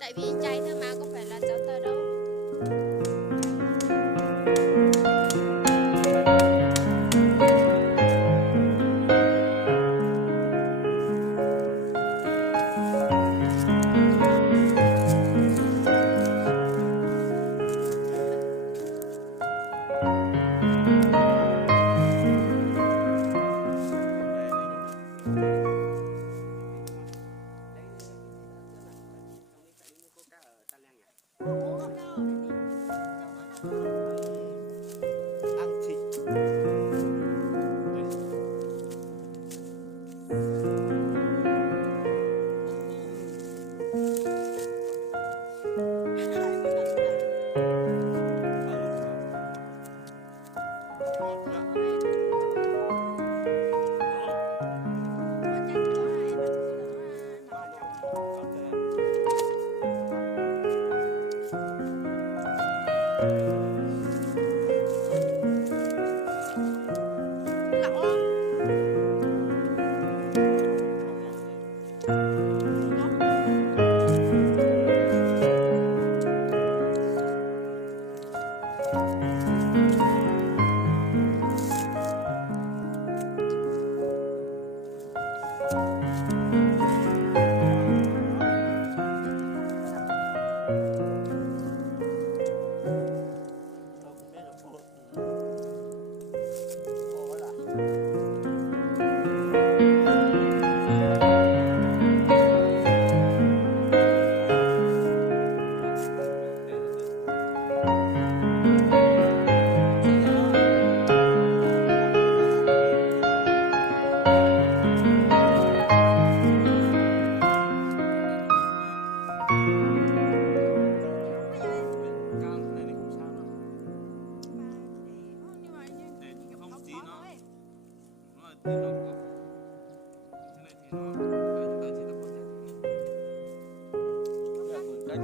Tại vì chạy thôi mà có phải là cháu tờ đâu.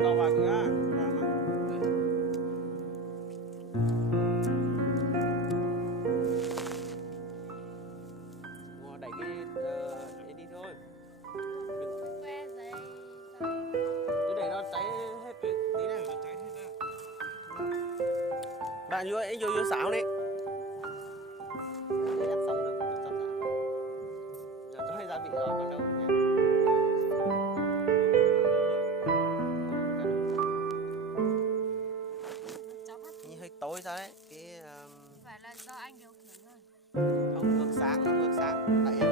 To vào kìa. Đẩy cái đi thôi. Que giấy. Cứ để nó cháy hết tí này. Bạn vô anh vô xáo đi. Để em xong được sắp xả. Giờ có hay gia vị rồi còn đâu nha. Hơi tối sao đấy cái Phải là do anh điều khiển thôi. không ngược sáng tại em